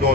2,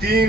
3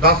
10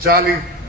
40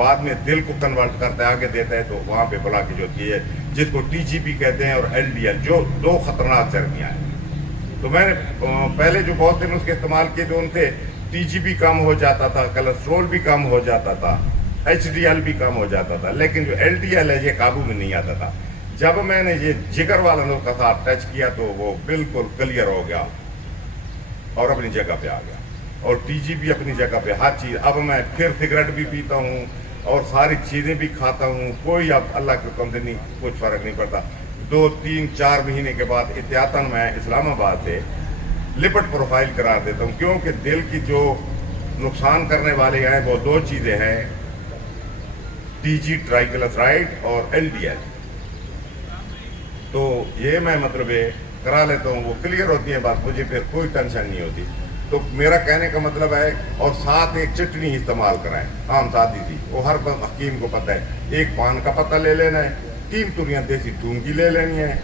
بعد میں دل کو کنورٹ کرتا ہے آگے دیتا ہے، تو وہاں پہ بلاکیج ہوتی ہے، جس کو TGP کہتے ہیں اور LDL، جو دو خطرناک چربیاں ہیں۔ تو میں نے پہلے جو بہت سے نسخے استعمال کیے تو ان سے TGP کم ہو جاتا تھا، کولیسٹرول بھی کم ہو جاتا تھا، HDL بھی کم ہو جاتا تھا، لیکن جو LDL ہے یہ قابو میں نہیں آتا تھا۔ جب میں نے یہ جگر والا نسخہ ساتھ ٹچ کیا تو وہ بالکل کلیئر ہو گیا اور اپنی جگہ پہ آ گیا، اور TGP اپنی جگہ پہ، ہر چیز۔ اب میں پھر سگریٹ بھی پیتا ہوں اور ساری چیزیں بھی کھاتا ہوں، کوئی اب اللہ کے حکم سے نہیں، کچھ فرق نہیں پڑتا۔ 2 3 4 مہینے کے بعد احتیاطاً میں اسلام آباد سے لپٹ پروفائل قرار دیتا ہوں، کیونکہ دل کی جو نقصان کرنے والے ہیں وہ 2 چیزیں ہیں، TG ٹرائیگلیسرائڈ اور LDL۔ تو یہ میں مطلب کرا لیتا ہوں، وہ کلیئر ہوتی ہے بات، مجھے پھر کوئی ٹینشن نہیں ہوتی۔ تو میرا کہنے کا مطلب ہے، اور ساتھ ایک چٹنی استعمال کرائیں، عام سادی تھی، وہ ہر حکیم کو پتہ ہے۔ 1 پان کا پتہ لے لینا ہے، 3 توریاں دیسی تھوم کی لے لینی ہے،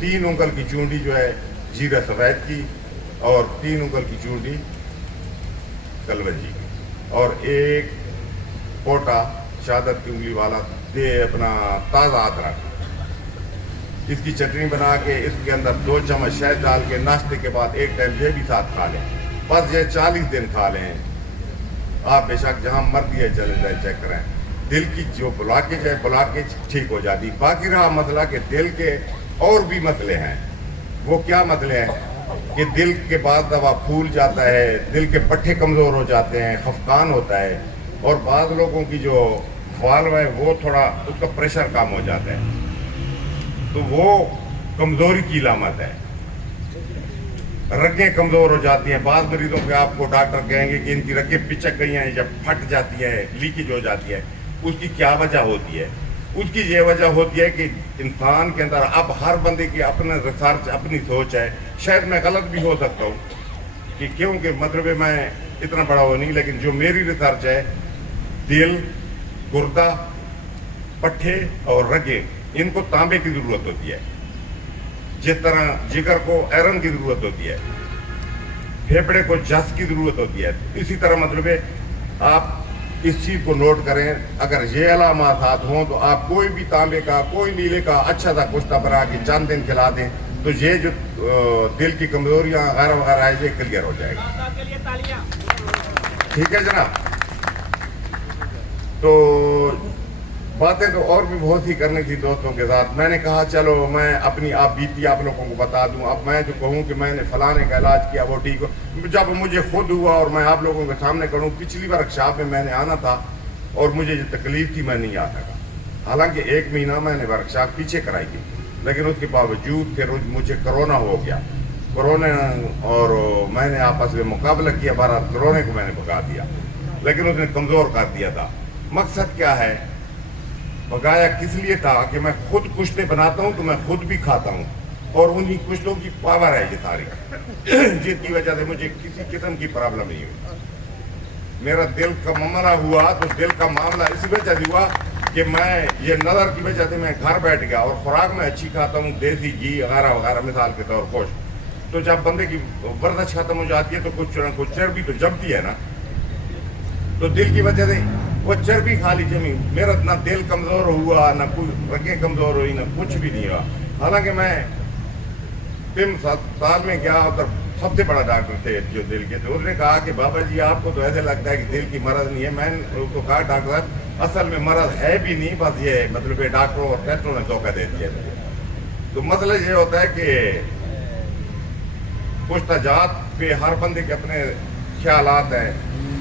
3 انگل کی چونڈی جو ہے جیرہ سفید کی، اور 3 انگل کی چونڈی کلونجی کی، اور 1 پوٹا شہادت کی انگلی والا دے اپنا تازہ ادرک، اس کی چٹنی بنا کے اس کے اندر 2 چمچ شہد ڈال کے ناشتے کے بعد 1 ٹائم یہ بھی ساتھ کھا لیں، بس یہ 40 دن کھا لیں۔ آپ بے شک جہاں مرضی ہے چلے جائیں، چیک کریں، دل کی جو بلاکیج ہے، بلاکیج ٹھیک ہو جاتی۔ باقی رہا مسئلہ کہ دل کے اور بھی مسئلے ہیں، وہ کیا مسئلے ہیں کہ دل کے بعد دوا پھول جاتا ہے، دل کے پٹھے کمزور ہو جاتے ہیں، خفقان ہوتا ہے، اور بعض لوگوں کی جو والو ہے وہ تھوڑا اس کا پریشر کم ہو جاتا ہے، تو وہ کمزوری کی علامت ہے۔ رگیں کمزور ہو جاتی ہیں، بعض مریضوں پہ آپ کو ڈاکٹر کہیں گے کہ ان کی رگیں پچک گئی ہیں، جب پھٹ جاتی ہے، لیکیج ہو جاتی ہے، اس کی کیا وجہ ہوتی ہے؟ اس کی یہ وجہ ہوتی ہے کہ انسان کے اندر، اب ہر بندے کی اپنا ریسرچ، اپنی سوچ ہے، شاید میں غلط بھی ہو سکتا ہوں کہ کیونکہ مطلب میں اتنا بڑا ہو نہیں، لیکن جو میری ریسرچ ہے، دل، گردہ، پٹھے اور رگیں، ان کو تانبے کی ضرورت ہوتی ہے، جس طرح جگر کو آئرن کی ضرورت ہوتی ہے، پھیپڑے کو جس کی ضرورت ہوتی ہے، اسی طرح مطلب ہے آپ اس چیز کو نوٹ کریں، اگر یہ علامات ہوں تو آپ کوئی بھی تانبے کا، کوئی نیلے کا اچھا سا کشتہ بنا کے چند دن کھلا دیں، تو یہ جو دل کی کمزوریاں وغیرہ وغیرہ ہے یہ کلیئر ہو جائے گا۔ ٹھیک ہے جناب؟ تو باتیں تو اور بھی بہت ہی کرنی تھی دوستوں کے ساتھ، میں نے کہا چلو میں اپنی بیتی آپ لوگوں کو بتا دوں۔ اب میں جو کہوں کہ میں نے فلانے کا علاج کیا وہ ٹھیک ہو، جب مجھے خود ہوا اور میں آپ لوگوں کے سامنے کروں، پچھلی ورکشاپ میں نے آنا تھا اور مجھے جو تکلیف تھی میں نہیں آ سکا، حالانکہ 1 مہینہ میں نے ورکشاپ پیچھے کرائی تھی، لیکن اس کے باوجود پھر مجھے کرونا ہو گیا، کرونا، اور میں نے آپس میں مقابلہ کیا، بہرحال کرونے کو میں نے بھگا دیا، لیکن اس نے کمزور کر دیا تھا۔ مقصد کیا ہے؟ بگایا کس لیے تھا کہ میں خود کشتے بناتا ہوں تو میں خود بھی کھاتا ہوں، اور انہی کشتوں کی پاور ہے یہ ساری، جس کی وجہ سے مجھے کسی قسم کی پرابلم نہیں ہوئی۔ میرا دل کا معاملہ ہوا تو دل کا معاملہ اسی وجہ سے ہوا کہ میں یہ نظر کی وجہ سے میں گھر بیٹھ گیا، اور خوراک میں اچھی کھاتا ہوں، دیسی گھی وغیرہ وغیرہ، مثال کے طور گوشت، تو جب بندے کی ورزش ختم ہو جاتی ہے تو کچھ چربی تو جمتی ہے نا، تو دل کی وجہ سے وہ چربی خالی جمی، میرا نہ دل کمزور ہوا، نہ کوئی رگیں کمزور ہوئی، نہ کچھ بھی نہیں ہوا۔ حالانکہ میں تم سال میں گیا، ادھر سب سے بڑا ڈاکٹر تھے جو دل کے تھے، اس نے کہا کہ بابا جی آپ کو تو ایسے لگتا ہے کہ دل کی مرض نہیں ہے۔ میں نے اس کو کہا ڈاکٹر صاحب اصل میں مرض ہے بھی نہیں، بس یہ مطلب ڈاکٹروں اور ٹیسٹوں نے دھوکہ دے دیا ہے۔ تو مسئلہ یہ ہوتا ہے کہ کچھ جات پہ ہر بندے کے اپنے خیالات ہیں۔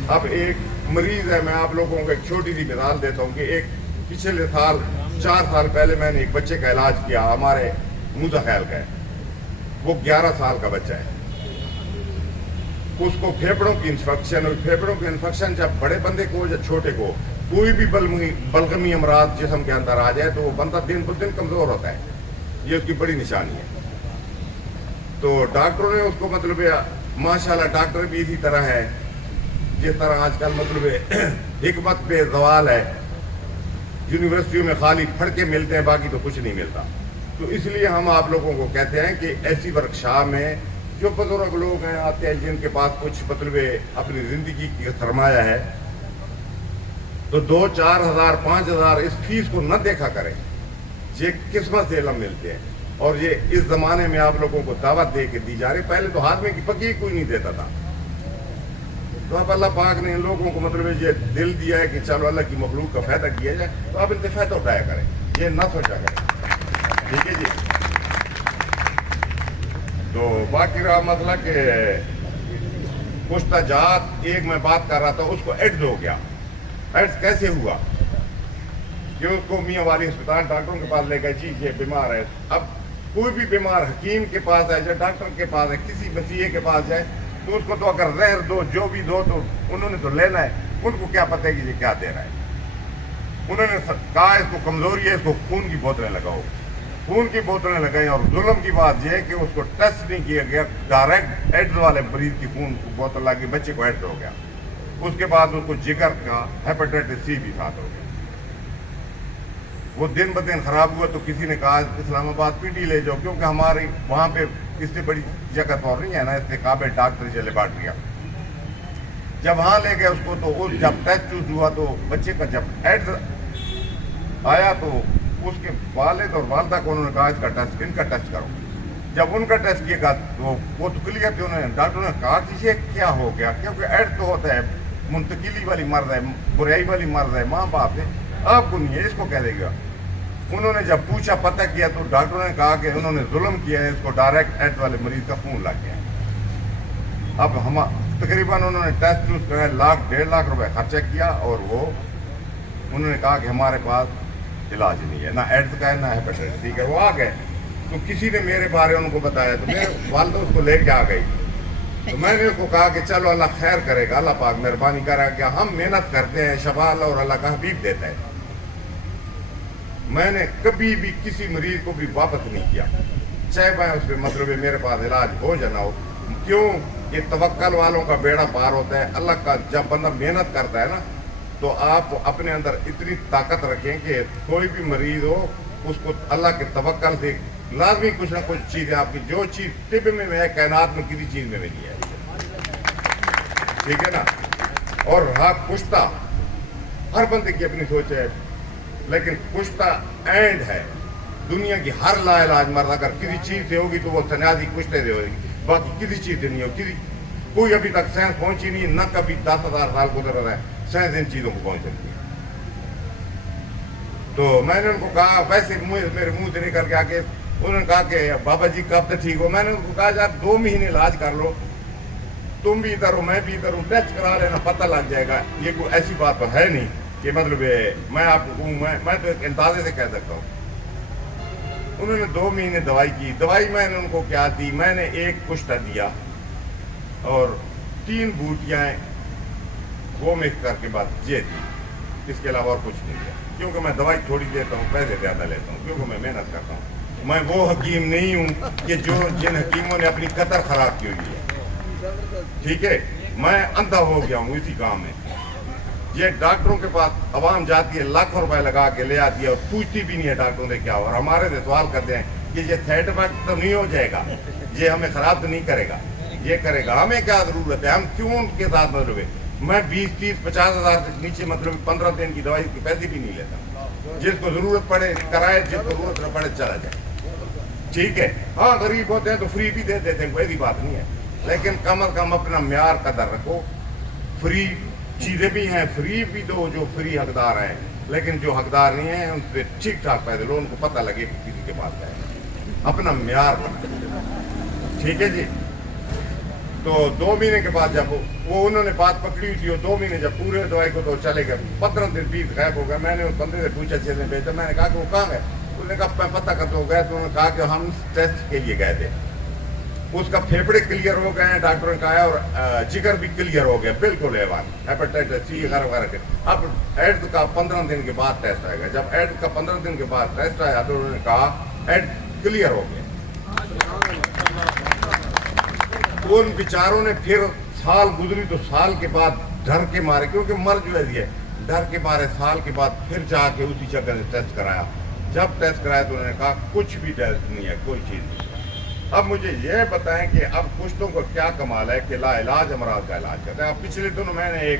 اب ایک مریض ہے، میں آپ لوگوں کو ایک چھوٹی سی مثال دیتا ہوں کہ ایک پچھلے سال 4 سال پہلے میں نے ایک بچے کا علاج کیا، ہمارے موزہ خیل کا ہے، وہ 11 سال کا بچہ ہے، اس کو پھیپڑوں کی انفیکشن، اور پھیپڑوں کی انفیکشن جب بڑے بندے کو یا چھوٹے کو کوئی بھی بلغمی امراض جسم کے اندر آ جائے تو وہ بندہ دن بہ دن کمزور ہوتا ہے، یہ اس کی بڑی نشانی ہے۔ تو ڈاکٹروں نے اس کو مطلب ماشاءاللہ ڈاکٹر بھی اسی طرح ہے، جس طرح آج کل مطلب حکمت پہ زوال ہے، یونیورسٹیوں میں خالی پھڑکے ملتے ہیں، باقی تو کچھ نہیں ملتا۔ تو اس لیے ہم آپ لوگوں کو کہتے ہیں کہ ایسی ورکشاپ میں جو بزرگ لوگ ہیں آتے ہیں، جن کے پاس کچھ مطلب اپنی زندگی کی سرمایہ ہے، تو تو 2-4 ہزار 5 ہزار اس فیس کو نہ دیکھا کریں. یہ قسمت سے علم ملتے ہیں. اور یہ اس زمانے میں آپ لوگوں کو دعوت دے کے دی جا رہی. پہلے تو ہاتھ میں کی پکی کوئی نہیں دیتا تھا. تو اب اللہ پاک نے ان لوگوں کو مطلب یہ دل دیا ہے کہ چلو اللہ کی مخلوق کا فائدہ کیا جائے, تو آپ ان سے فائدہ اٹھایا کریں, یہ نہ سوچا کریں. ٹھیک ہے جی. تو باقی رہا مسئلہ کہ پشتہ جات ایک میں بات کر رہا تھا, اس کو ایڈز ہو گیا. ایڈز کیسے ہوا کہ اس کو میاں والی ہسپتال ڈاکٹروں کے پاس لے گئے, جی یہ بیمار ہے. اب کوئی بھی بیمار حکیم کے پاس ہے, جائے ڈاکٹر کے پاس ہے, کسی مسیحی کے پاس جائے, تو اس کو تو اگر زہر دو جو بھی دو تو انہوں نے تو لینا ہے. ان کو کیا پتہ ہے کہ یہ کیا دے رہا ہے. انہوں نے کہا اس کو کمزوری ہے, اس کو خون کی بوتلیں لگاؤ. خون کی بوتلیں لگائیں. اور ظلم کی بات یہ ہے کہ اس کو ٹیسٹ نہیں کیا گیا, ڈائریکٹ ایڈز والے مریض کی خون کی بوتل لگی, بچے کو ایڈز ہو گیا. اس کے بعد اس کو جگر کا ہیپیٹائٹس سی بھی ساتھ ہو گیا. وہ دن بدن خراب ہوا تو کسی نے کہا اسلام آباد پی ڈی لے جاؤ, کیونکہ ہماری وہاں پہ اس سے بڑی جگہ تو نہیں ہے نا, اس سے قابل ڈاکٹر سے لیبارٹریاں. جب وہاں لے گئے اس کو, تو جب ٹیسٹ ہوا تو بچے کا جب ایڈز آیا تو اس کے والد اور والدہ کو انہوں نے کہا اس کا ٹیسٹ, ان کا ٹیسٹ کرو. جب ان کا ٹیسٹ کیا گیا تو وہ تو کلیئر تھے. انہوں نے ڈاکٹروں نے کہا کہ یہ کیا ہو گیا, کیونکہ ایڈز تو ہوتا ہے منتقلی والی مرض ہے, برائی والی مرض ہے, ماں باپ ہے, آپ کو نہیں ہے, اس کو کہہ دے گا. انہوں نے جب پوچھا پتہ کیا تو ڈاکٹروں نے کہا کہ انہوں نے ظلم کیا ہے, اس کو ڈائریکٹ ایڈز والے مریض کا خون لگ گیا. اب ہم تقریباً انہوں نے ٹیسٹ یوز کرا, 1.5 لاکھ روپے خرچہ کیا, اور وہ انہوں نے کہا کہ ہمارے پاس علاج نہیں ہے, نہ ایڈز کا ہے نہ ہیپیٹائٹس سی کا. وہ آ گئے تو کسی نے میرے بارے ان کو بتایا, تو میرے والدہ اس کو لے کے آ گئی. تو میں نے اس کو کہا کہ چلو اللہ خیر کرے گا, اللہ پاک مہربانی کرے گا, ہم محنت کرتے ہیں, شفا اللہ اور اللہ کا حبیب دیتا ہے. میں نے کبھی بھی کسی مریض کو بھی واپس نہیں کیا, چاہے میں اس پہ مطلب میرے پاس علاج ہو یا نہ ہو. کیوں کہ توکل والوں کا بیڑا پار ہوتا ہے. اللہ کا جب بندہ محنت کرتا ہے نا, تو آپ اپنے اندر اتنی طاقت رکھیں کہ کوئی بھی مریض ہو اس کو اللہ کے توکل سے لازمی کچھ نہ کچھ چیز ہے. آپ کی جو چیز طب میں ہے کائنات میں کسی چیز میں نہیں ہے. ٹھیک ہے نا. اور رہا کشتہ, ہر بندے کی اپنی سوچ ہے, لیکن کشتہ اینڈ ہے. دنیا کی ہر لا علاج مرض اگر کسی چیز سے ہوگی تو وہ سنیادی کشتے سے ہوگی, باقی کسی چیز سے نہیں ہوگی. کوئی ابھی تک سائنس پہنچی نہیں, نہ کبھی 10,000 سال گزر رہا ہے سائنس ان چیزوں کو پہنچ سکتی ہے. تو میں نے ان کو کہا, ویسے میرے منہ سے نکل کے آ کے انہوں نے کہا کہ بابا جی کب تک ٹھیک ہو. میں نے ان کو کہا یار 2 مہینے علاج کر لو, تم بھی ادھر ہو میں بھی ادھر ہوں, ٹیسٹ کرا لینا پتہ لگ جائے گا. یہ کوئی ایسی بات تو ہے نہیں کہ مطلب میں آپ کو میں تو ایک اندازے سے کہہ سکتا ہوں. انہوں نے 2 مہینے دوائی کی. دوائی میں نے ان کو کیا دی, میں نے ایک کشتہ دیا اور 3 بوٹیاں وہ مکس کر کے بعد یہ دی. اس کے علاوہ اور کچھ نہیں دیا, کیونکہ میں دوائی تھوڑی دیتا ہوں, پیسے زیادہ لیتا ہوں, کیونکہ میں محنت کرتا ہوں. میں وہ حکیم نہیں ہوں کہ جن حکیموں نے اپنی قطر خراب کی ہوئی ہے. ٹھیک ہے, میں اندھا ہو گیا ہوں اسی کام میں. یہ ڈاکٹروں کے پاس عوام جاتی ہے, لاکھوں روپے لگا کے لے آتی ہے اور پوچھتی بھی نہیں ہے ڈاکٹروں سے کیا ہو, اور ہمارے سے سوال کرتے ہیں کہ یہ سائڈ افیکٹ تو نہیں ہو جائے گا, یہ ہمیں خراب تو نہیں کرے گا, یہ کرے گا, ہمیں کیا ضرورت ہے, ہم کیوں ان کے ساتھ مطلب ہے. میں 20-30-50 ہزار سے نیچے مطلب 15 دن کی دوائی کے پیسے بھی نہیں لیتا. جس کو ضرورت پڑے کرائے, جس کو ضرورت نہ پڑے چلا جائے. ٹھیک ہے, ہاں غریب ہوتے ہیں تو فری بھی دے دیتے ہیں, کوئی ایسی بات نہیں ہے, لیکن کم از کم اپنا معیار قدر رکھو. فری چیزیں بھی ہیں, فری بھی دو جو فری حقدار ہیں, لیکن جو حقدار نہیں ہیں ان سے ٹھیک ٹھاک پیسے لو, ان کو پتہ لگے کہ کسی کے پاس ہے, اپنا معیار بنا. ٹھیک ہے جی. تو 2 مہینے کے بعد جب وہ انہوں نے بات پکڑی ہوئی تھی, اور 2 مہینے جب پورے دوائی کو تو چلے گئے, 15 دن بیس غائب ہو گیا. میں نے اس بندے سے پوچھا, 6 دن بھیجا, میں نے کہا کہ وہ کہاں گئے. انہوں نے کہا میں پتہ کرتے ہو گئے. تو انہوں نے کہا کہ ہم ٹیسٹ کے لیے گئے تھے. اس کا پھیپڑے کلیئر ہو گئے ہیں, ڈاکٹروں نے کہا, اور جگر بھی کلیئر ہو گیا بالکل ایوان, ہیپیٹائٹس سی وغیرہ وغیرہ کے. اب ایڈز کا 15 دن کے بعد ٹیسٹ آئے گا. جب ایڈز کا 15 دن کے بعد ٹیسٹ آیا تو انہوں نے کہا ایڈز کلیئر ہو گیا. ان بیچاروں نے پھر سال گزری تو سال کے بعد ڈر کے مارے, کیونکہ مر جو ہے ڈر کے مارے, سال کے بعد پھر جا کے اسی جگہ سے ٹیسٹ کرایا. جب ٹیسٹ کرایا تو انہوں نے کہا کچھ بھی ٹیسٹ نہیں ہے, کوئی چیز نہیں. اب مجھے یہ بتائیں کہ اب کشتوں کو کیا کمال ہے کہ لا علاج امراض کا علاج کرتے ہیں. اب پچھلے دنوں میں نے ایک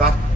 10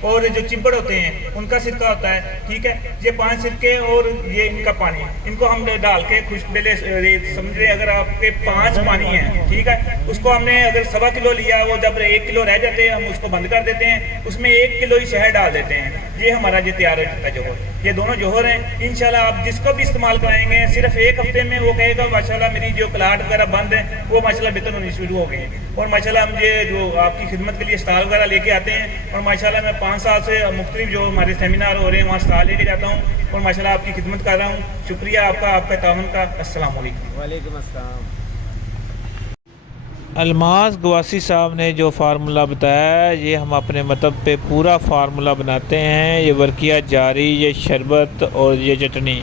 اور جو چبڑ ہوتے ہیں ان کا سرکہ ہوتا ہے، ٹھیک ہے، یہ 5 سرکے اور یہ ان کا پانی، ان کو ہم ڈال کے خشک ڈلے سمجھ رہے اگر آپ کے 5 پانی ہیں، ٹھیک ہے، اس کو ہم نے اگر 1.25 کلو لیا، وہ جب 1 کلو رہ جاتے ہیں ہم اس کو بند کر دیتے ہیں، اس میں 1 کلو ہی شہد ڈال دیتے ہیں، یہ ہمارا یہ تیار ہو جاتا ہے جوہر۔ یہ دونوں جوہر ہیں، انشاءاللہ آپ جس کو بھی استعمال کرائیں گے صرف 1 ہفتے میں وہ کہے گا ماشاءاللہ میری جو کلاٹ وغیرہ بند ہے وہ ماشاءاللہ بہتر ہونی شروع ہو گئی ہیں۔ اور ماشاءاللہ ہم یہ جو آپ کی خدمت کے لیے اسٹال وغیرہ لے کے آتے ہیں، اور ماشاءاللہ میں 5 سال سے مختلف جو ہمارے سیمینار ہو رہے ہیں وہاں اسٹال لے کے جاتا ہوں، اور ماشاءاللہ آپ کی خدمت کر رہا ہوں۔ شکریہ آپ کا تعاون کا۔ السلام علیکم۔ وعلیکم السلام۔ الماس گواسی صاحب نے جو فارمولہ بتایا یہ ہم اپنے مطلب پہ پورا فارمولہ بناتے ہیں۔ یہ ورقیہ جاری، یہ شربت اور یہ چٹنی،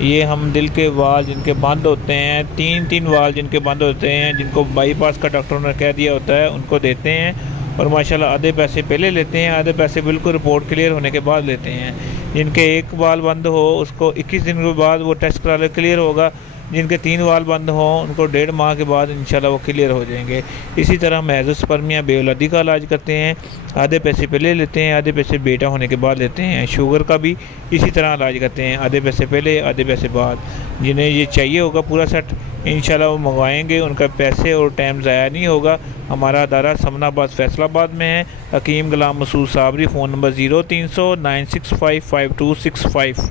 یہ ہم دل کے وال جن کے بند ہوتے ہیں، 3 وال جن کے بند ہوتے ہیں، جن کو بائی پاس کا ڈاکٹروں نے کہہ دیا ہوتا ہے، ان کو دیتے ہیں، اور ماشاءاللہ آدھے پیسے پہلے لیتے ہیں، آدھے پیسے بالکل رپورٹ کلیئر ہونے کے بعد لیتے ہیں۔ جن کے 1 وال بند ہو اس کو 21 دن کے بعد وہ ٹیسٹ کرا لے کلیئر ہوگا، جن کے 3 وال بند ہوں ان کو 1.5 ماہ کے بعد انشاءاللہ وہ کلیئر ہو جائیں گے۔ اسی طرح ہم ایزوسپرمیا بے اولادی کا علاج کرتے ہیں، آدھے پیسے پہلے لیتے ہیں، آدھے پیسے بیٹا ہونے کے بعد لیتے ہیں۔ شوگر کا بھی اسی طرح علاج کرتے ہیں، آدھے پیسے پہلے آدھے پیسے بعد۔ جنہیں یہ چاہیے ہوگا پورا سیٹ انشاءاللہ وہ منگوائیں گے، ان کا پیسے اور ٹائم ضائع نہیں ہوگا۔ ہمارا ادارہ سمن آباد فیصل آباد میں ہے۔ حکیم غلام مسعود صابری، فون نمبر 0300 965 5265۔